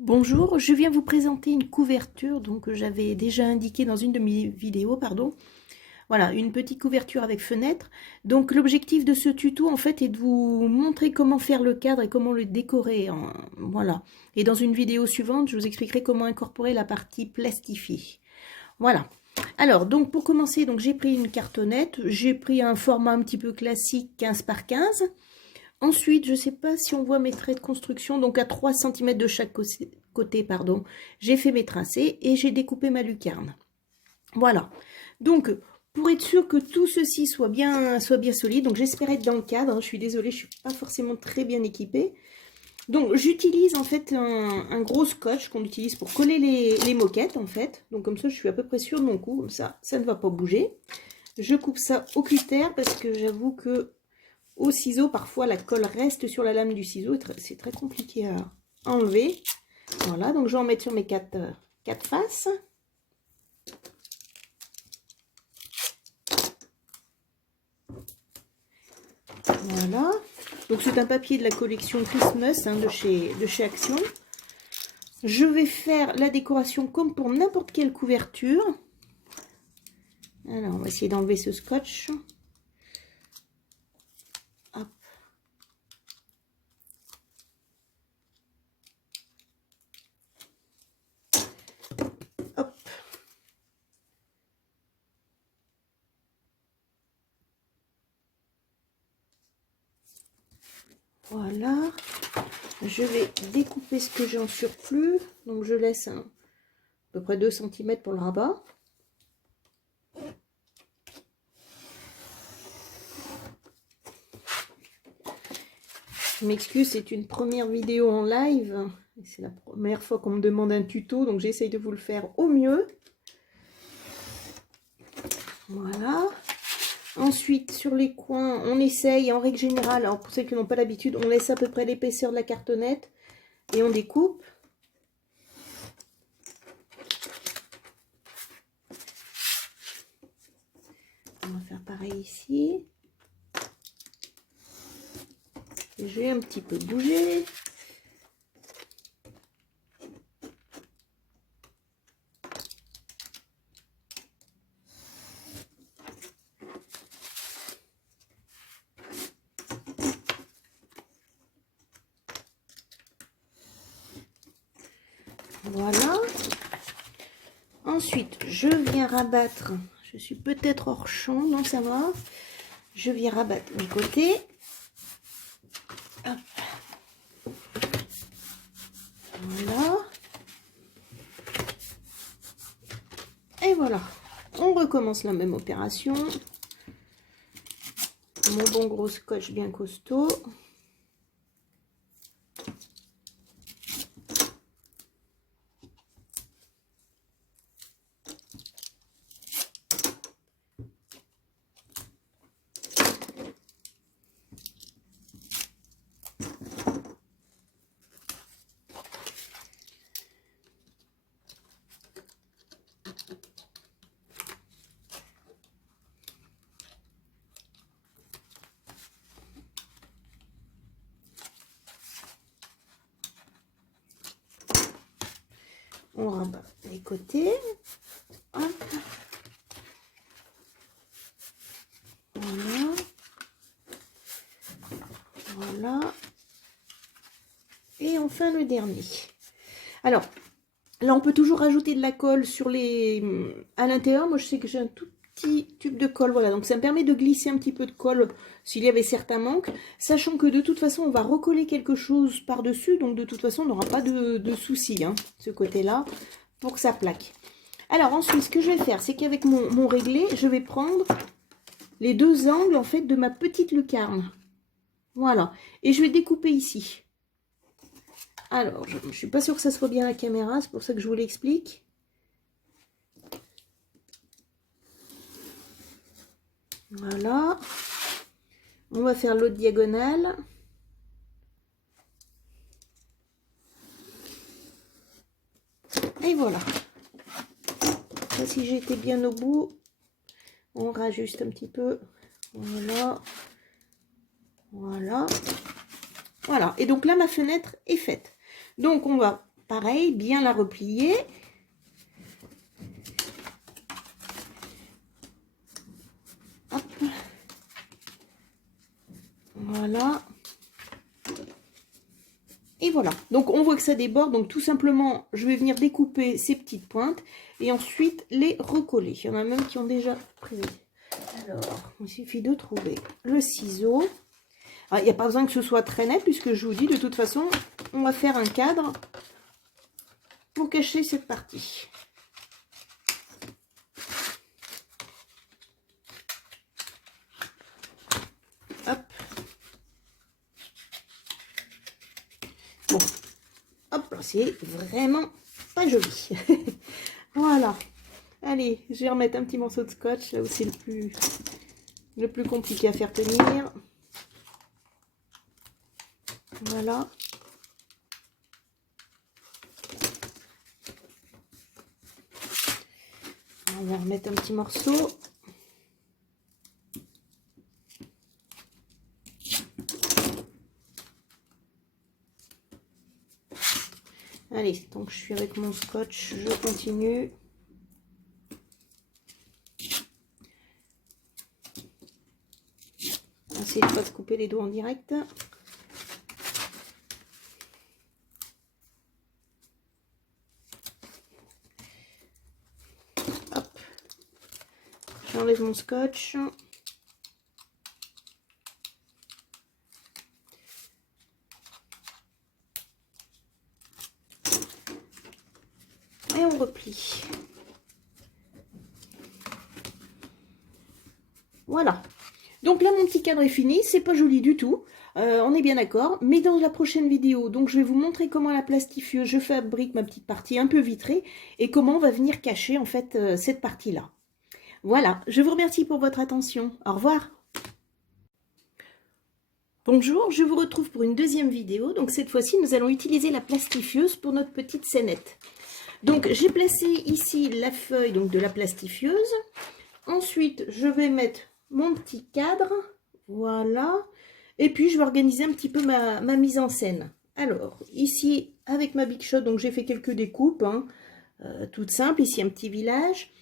Bonjour, je viens vous présenter une couverture que j'avais déjà indiquée dans une de mes vidéos, pardon. Voilà, une petite couverture avec fenêtre. Donc l'objectif de ce tuto en fait est de vous montrer comment faire le cadre et comment le décorer. Voilà. Et dans une vidéo suivante, je vous expliquerai comment incorporer la partie plastifiée. Voilà. Alors, donc pour commencer, j'ai pris une cartonnette, j'ai pris un format un petit peu classique 15 par 15. Ensuite, je ne sais pas si on voit mes traits de construction, donc à 3 cm de chaque côté, pardon, j'ai fait mes tracés et j'ai découpé ma lucarne. Voilà. Donc, pour être sûr que tout ceci soit bien solide, donc j'espère être dans le cadre, hein, je suis désolée, je ne suis pas forcément très bien équipée. Donc, j'utilise en fait un gros scotch qu'on utilise pour coller les moquettes, en fait. Donc, comme ça, je suis à peu près sûre de mon coup, comme ça ne va pas bouger. Je coupe ça au cutter parce que j'avoue que au ciseau, parfois la colle reste sur la lame du ciseau, c'est très compliqué à enlever. Voilà, donc je vais en mettre sur mes quatre faces. Voilà, donc c'est un papier de la collection Christmas hein, de chez Action. Je vais faire la décoration comme pour n'importe quelle couverture. Alors, on va essayer d'enlever ce scotch. Hop. Hop. Voilà. Je vais découper ce que j'ai en surplus. Donc, je laisse à peu près 2 cm pour le rabat. Je m'excuse, c'est une première vidéo en live. C'est la première fois qu'on me demande un tuto, donc j'essaye de vous le faire au mieux. Voilà. Ensuite, sur les coins, on essaye, en règle générale, alors pour ceux qui n'ont pas l'habitude, on laisse à peu près l'épaisseur de la cartonnette et on découpe. On va faire pareil ici. Et je vais un petit peu bouger. Voilà. Ensuite, je viens rabattre. Je suis peut-être hors champ, non ça va. Je viens rabattre mes côtés. Hop. Voilà. Et voilà. On recommence la même opération. Mon bon gros scotch bien costaud. On rabat les côtés. Hop. Voilà. Voilà. Et enfin le dernier. Alors, là on peut toujours rajouter de la colle sur à l'intérieur. Moi je sais que j'ai un tout petit tube de colle. Voilà, donc ça me permet de glisser un petit peu de colle s'il y avait certains manques. Sachant que de toute façon on va recoller quelque chose par-dessus. Donc de toute façon on n'aura pas de soucis, hein, ce côté-là, pour que ça plaque. Alors ensuite, ce que je vais faire, c'est qu'avec mon réglé, je vais prendre les deux angles en fait de ma petite lucarne. Voilà. Et je vais découper ici. Alors, je ne suis pas sûre que ça soit bien à la caméra, c'est pour ça que je vous l'explique. Voilà. On va faire l'autre diagonale. Et voilà. Là, si j'étais bien au bout, on rajuste un petit peu. Voilà. Voilà. Voilà. Et donc là, ma fenêtre est faite. Donc, on va pareil, bien la replier. Hop. Voilà. Et voilà. Donc, on voit que ça déborde. Donc, tout simplement, je vais venir découper ces petites pointes et ensuite les recoller. Il y en a même qui ont déjà pris. Alors, il suffit de trouver le ciseau. Il n'y a pas besoin que ce soit très net puisque je vous dis, de toute façon, on va faire un cadre pour cacher cette partie. Hop. Bon. Hop, c'est vraiment pas joli. Voilà. Allez, je vais remettre un petit morceau de scotch, là où c'est le plus compliqué à faire tenir. Voilà. On va remettre un petit morceau. Allez, donc je suis avec mon scotch, je continue. Essayez de ne pas se couper les doigts en direct. Hop. J'enlève mon scotch. Et on replie. Voilà. Donc là, mon petit cadre est fini. C'est pas joli du tout. On est bien d'accord. Mais dans la prochaine vidéo, donc je vais vous montrer comment la plastifieuse, je fabrique ma petite partie un peu vitrée et comment on va venir cacher en fait cette partie-là. Voilà. Je vous remercie pour votre attention. Au revoir. Bonjour, je vous retrouve pour une deuxième vidéo. Donc cette fois-ci, nous allons utiliser la plastifieuse pour notre petite scénette. Donc j'ai placé ici la feuille donc, de la plastifieuse. Ensuite, je vais mettre mon petit cadre. Voilà. Et puis, je vais organiser un petit peu ma mise en scène. Alors, ici, avec ma Big Shot, donc j'ai fait quelques découpes, hein, toutes simples. Ici, un petit village.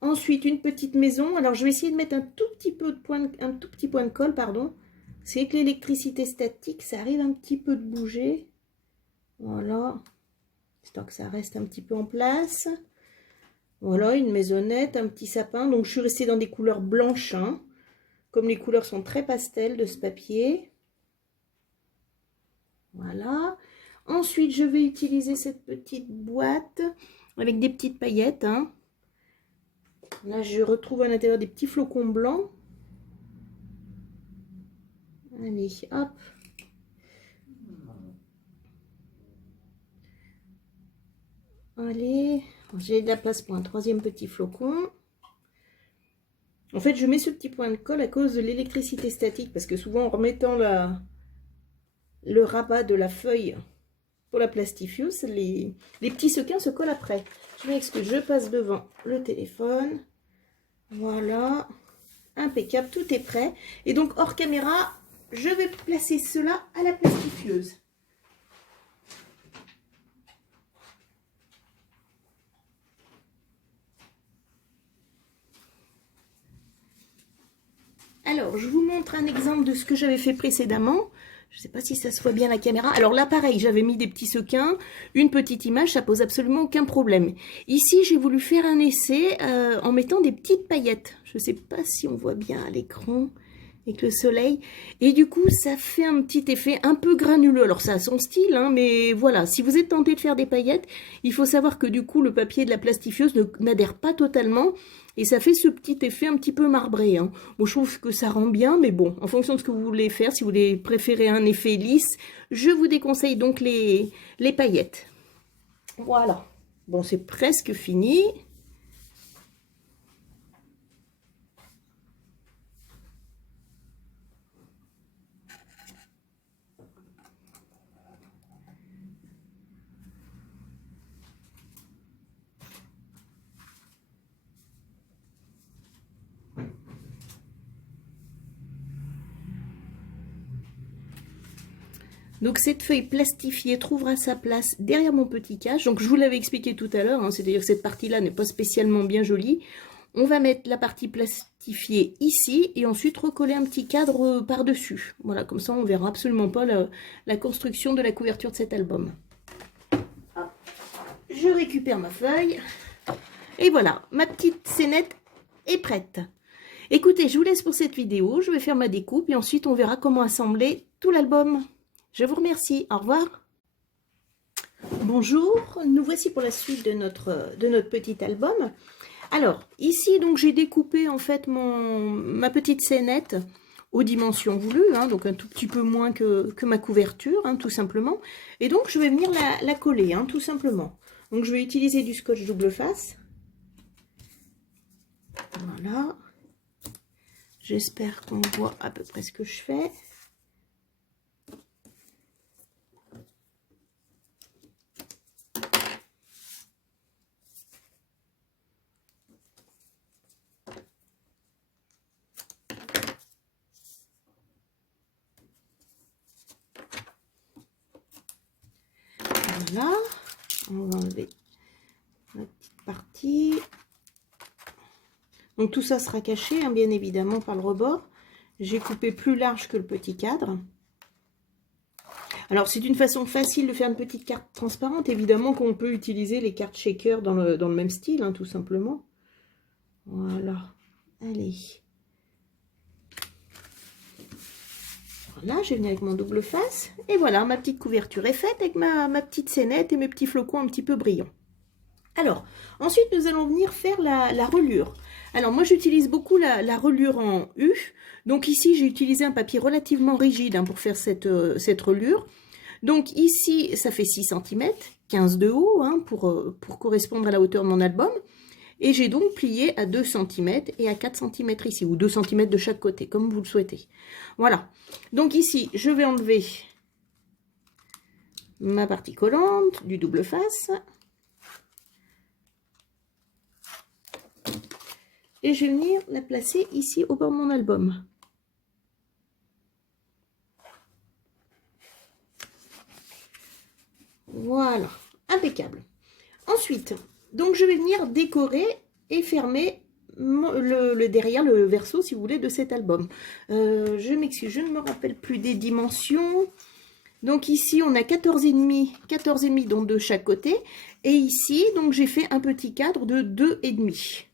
Ensuite, une petite maison. Alors, je vais essayer de mettre un tout petit point de colle, pardon. C'est que l'électricité statique, ça arrive un petit peu de bouger. Voilà. Histoire que ça reste un petit peu en place. Voilà, une maisonnette, un petit sapin. Donc, je suis restée dans des couleurs blanches, hein, comme les couleurs sont très pastel de ce papier. Voilà. Ensuite, je vais utiliser cette petite boîte avec des petites paillettes. Hein. Là, je retrouve à l'intérieur des petits flocons blancs. Allez, hop. Allez, j'ai de la place pour un troisième petit flocon. En fait, je mets ce petit point de colle à cause de l'électricité statique, parce que souvent, en remettant le rabat de la feuille pour la plastifieuse, les petits sequins se collent après. Je m'excuse, je passe devant le téléphone. Voilà, impeccable, tout est prêt. Et donc, hors caméra, je vais placer cela à la plastifieuse. Alors, je vous montre un exemple de ce que j'avais fait précédemment. Je ne sais pas si ça se voit bien à la caméra. Alors là, pareil, j'avais mis des petits sequins, une petite image, ça pose absolument aucun problème. Ici, j'ai voulu faire un essai en mettant des petites paillettes. Je ne sais pas si on voit bien à l'écran avec le soleil. Et du coup, ça fait un petit effet un peu granuleux. Alors, ça a son style, hein, mais voilà. Si vous êtes tenté de faire des paillettes, il faut savoir que du coup, le papier de la plastifieuse n'adhère pas totalement. Et ça fait ce petit effet un petit peu marbré. Hein. Bon, je trouve que ça rend bien, mais bon, en fonction de ce que vous voulez faire, si vous voulez préférer un effet lisse, je vous déconseille donc les paillettes. Voilà. Bon, c'est presque fini. Donc cette feuille plastifiée trouvera sa place derrière mon petit cache. Donc je vous l'avais expliqué tout à l'heure, hein, c'est-à-dire que cette partie-là n'est pas spécialement bien jolie. On va mettre la partie plastifiée ici et ensuite recoller un petit cadre par-dessus. Voilà, comme ça on ne verra absolument pas la construction de la couverture de cet album. Je récupère ma feuille et voilà, ma petite scénette est prête. Écoutez, je vous laisse pour cette vidéo, je vais faire ma découpe et ensuite on verra comment assembler tout l'album. Je vous remercie, au revoir. Bonjour, nous voici pour la suite de notre petit album. Alors, ici, donc j'ai découpé en fait ma petite scénette aux dimensions voulues, hein, donc un tout petit peu moins que ma couverture, hein, tout simplement. Et donc, je vais venir la coller, hein, tout simplement. Donc, je vais utiliser du scotch double face. Voilà. J'espère qu'on voit à peu près ce que je fais. Voilà, on va enlever la petite partie. Donc tout ça sera caché, hein, bien évidemment, par le rebord. J'ai coupé plus large que le petit cadre. Alors c'est une façon facile de faire une petite carte transparente. Évidemment qu'on peut utiliser les cartes shaker dans le même style, hein, tout simplement. Voilà, allez. Voilà, je viens avec mon double face. Et voilà, ma petite couverture est faite avec ma petite scénette et mes petits flocons un petit peu brillants. Alors, ensuite, nous allons venir faire la reliure. Alors, moi, j'utilise beaucoup la reliure en U. Donc, ici, j'ai utilisé un papier relativement rigide, hein, pour faire cette reliure. Donc, ici, ça fait 6 cm, 15 de haut, hein, pour correspondre à la hauteur de mon album. Et j'ai donc plié à 2 cm et à 4 cm ici, ou 2 cm de chaque côté, comme vous le souhaitez. Voilà. Donc ici, je vais enlever ma partie collante du double face. Et je vais venir la placer ici au bord de mon album. Voilà, impeccable. Ensuite, donc je vais venir décorer et fermer le derrière, le verso, si vous voulez, de cet album. Je m'excuse, je ne me rappelle plus des dimensions. Donc ici, on a 14,5 donc de chaque côté. Et ici, donc j'ai fait un petit cadre de 2,5.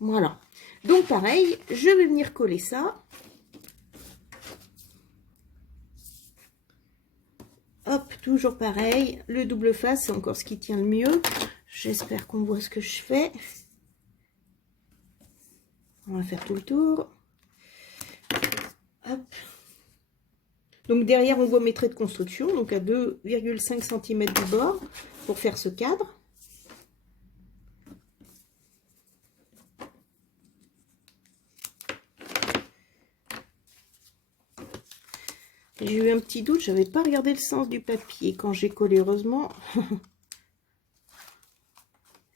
Voilà. Donc pareil, je vais venir coller ça. Hop, toujours pareil. Le double face, c'est encore ce qui tient le mieux. J'espère qu'on voit ce que je fais. On va faire tout le tour. Hop. Donc derrière, on voit mes traits de construction, donc à 2,5 cm du bord pour faire ce cadre. J'ai eu un petit doute, j'avais pas regardé le sens du papier quand j'ai collé, heureusement.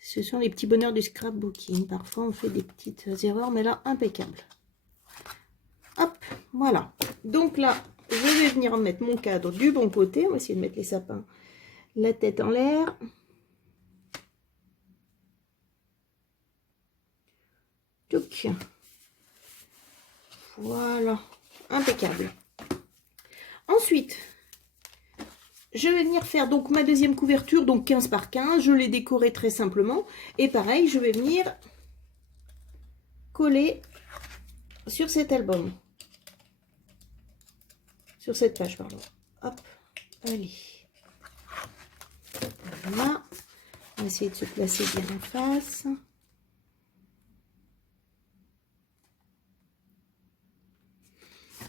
Ce sont les petits bonheurs du scrapbooking. Parfois, on fait des petites erreurs, mais là, impeccable. Hop, voilà. Donc là, je vais venir mettre mon cadre du bon côté. On va essayer de mettre les sapins la tête en l'air. Touc. Voilà, impeccable. Ensuite, je vais venir faire donc ma deuxième couverture, donc 15 par 15. Je l'ai décorée très simplement. Et pareil, je vais venir coller sur cet album. Sur cette page, pardon. Hop, allez. Voilà. On va essayer de se placer bien en face.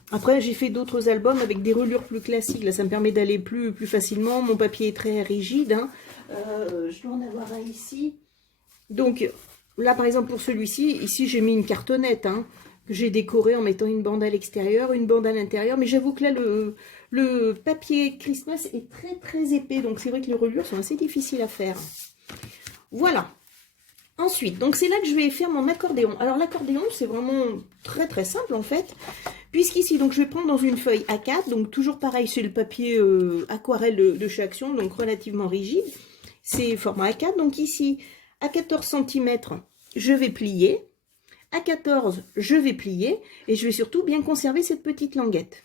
Après, j'ai fait d'autres albums avec des reliures plus classiques. Là, ça me permet d'aller plus facilement. Mon papier est très rigide, hein. Je dois en avoir un ici. Donc, là, par exemple, pour celui-ci, ici, j'ai mis une cartonnette, hein, que j'ai décorée en mettant une bande à l'extérieur, une bande à l'intérieur. Mais j'avoue que là, le papier Christmas est très épais. Donc, c'est vrai que les reliures sont assez difficiles à faire. Voilà. Ensuite, donc c'est là que je vais faire mon accordéon. Alors, l'accordéon, c'est vraiment très simple, en fait. Puisqu'ici, donc je vais prendre dans une feuille A4, donc toujours pareil, c'est le papier aquarelle de chez Action, donc relativement rigide. C'est format A4, donc ici, à 14 cm, je vais plier. À 14, je vais plier, et je vais surtout bien conserver cette petite languette.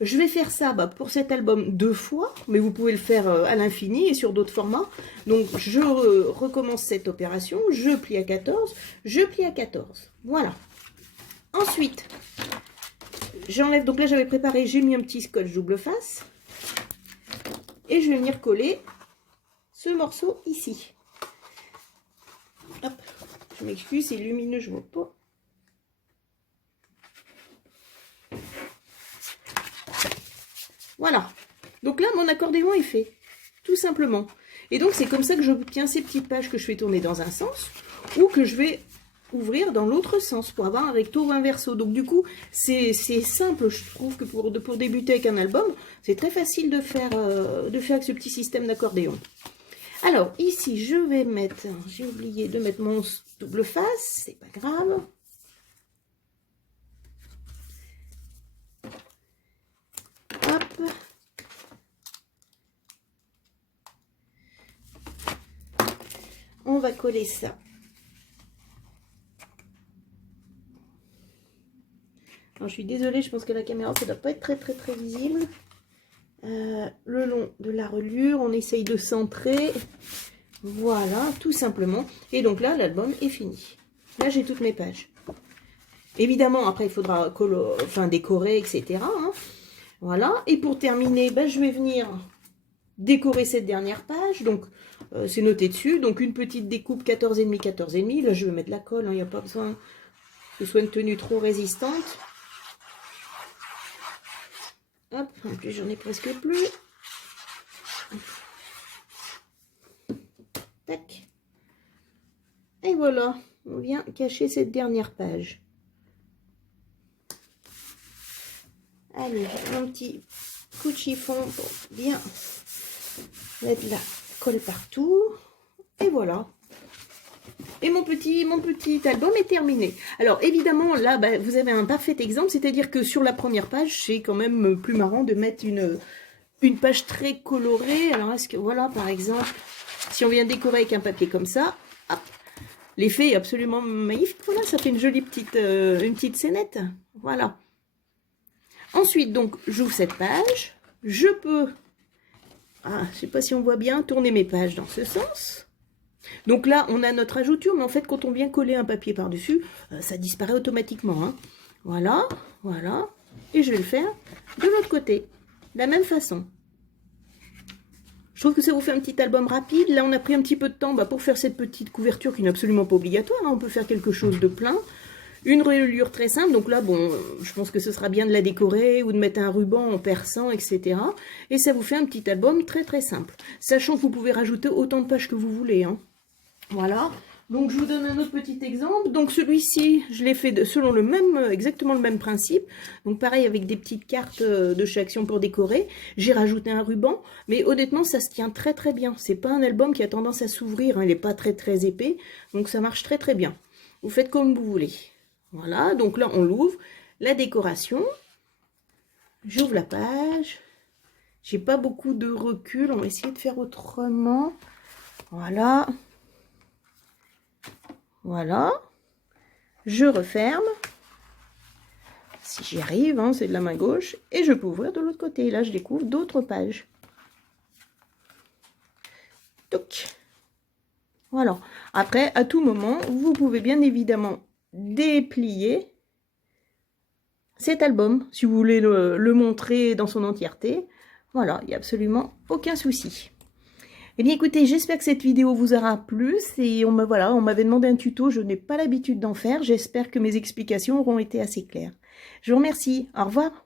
Je vais faire ça pour cet album 2 fois, mais vous pouvez le faire à l'infini et sur d'autres formats. Donc je recommence cette opération, je plie à 14, je plie à 14. Voilà. Ensuite, j'enlève, donc là j'avais préparé, j'ai mis un petit scotch double face. Et je vais venir coller ce morceau ici. Hop, je m'excuse, c'est lumineux, je vois pas. Voilà, donc là mon accordéon est fait, tout simplement. Et donc c'est comme ça que j'obtiens ces petites pages que je fais tourner dans un sens ou que je vais ouvrir dans l'autre sens pour avoir un recto ou un verso. Donc du coup c'est simple, je trouve que pour débuter avec un album, c'est très facile de faire avec ce petit système d'accordéon. Alors ici je vais mettre, j'ai oublié de mettre mon double face, c'est pas grave. Hop. On va coller ça. Alors, je suis désolée, je pense que la caméra, ça ne doit pas être très visible. Le long de la reliure, on essaye de centrer. Voilà, tout simplement. Et donc là, l'album est fini. Là, j'ai toutes mes pages. Évidemment, après, il faudra décorer, etc. Hein. Voilà. Et pour terminer, je vais venir décorer cette dernière page. Donc, c'est noté dessus. Donc, une petite découpe 14,5, 14,5. Là, je vais mettre la colle. Il n'y a pas besoin que ce soit une tenue trop résistante. Hop, en plus, j'en ai presque plus. Tac. Et voilà, on vient cacher cette dernière page. Allez, un petit coup de chiffon pour bien mettre la colle partout. Et voilà. Et mon petit album est terminé. Alors évidemment, là, vous avez un parfait exemple, c'est-à-dire que sur la première page, c'est quand même plus marrant de mettre une page très colorée. Alors est-ce que, voilà, par exemple, si on vient décorer avec un papier comme ça, l'effet est absolument magnifique. Voilà, ça fait une jolie une petite scénette. Voilà. Ensuite, donc, j'ouvre cette page. Je peux, je ne sais pas si on voit bien, tourner mes pages dans ce sens. Donc là, on a notre ajouture, mais en fait, quand on vient coller un papier par-dessus, ça disparaît automatiquement. Hein. Voilà, voilà. Et je vais le faire de l'autre côté, de la même façon. Je trouve que ça vous fait un petit album rapide. Là, on a pris un petit peu de temps pour faire cette petite couverture qui n'est absolument pas obligatoire. Hein. On peut faire quelque chose de plein. Une reliure très simple. Donc là, bon, je pense que ce sera bien de la décorer ou de mettre un ruban en perçant, etc. Et ça vous fait un petit album très simple. Sachant que vous pouvez rajouter autant de pages que vous voulez. Hein. Voilà. Donc, je vous donne un autre petit exemple. Donc, celui-ci, je l'ai fait selon exactement le même principe. Donc, pareil, avec des petites cartes de chez Action pour décorer. J'ai rajouté un ruban. Mais honnêtement, ça se tient très bien. C'est pas un album qui a tendance à s'ouvrir. Hein. Il n'est pas très épais. Donc, ça marche très bien. Vous faites comme vous voulez. Voilà. Donc là, on l'ouvre. La décoration. J'ouvre la page. J'ai pas beaucoup de recul. On va essayer de faire autrement. Voilà. Voilà, je referme, si j'y arrive, hein, c'est de la main gauche, et je peux ouvrir de l'autre côté. Là, je découvre d'autres pages. Toc. Voilà. Après, à tout moment, vous pouvez bien évidemment déplier cet album, si vous voulez le montrer dans son entièreté. Voilà, il n'y a absolument aucun souci. Eh bien écoutez, j'espère que cette vidéo vous aura plu. Et on m'avait demandé un tuto, je n'ai pas l'habitude d'en faire. J'espère que mes explications auront été assez claires. Je vous remercie, au revoir.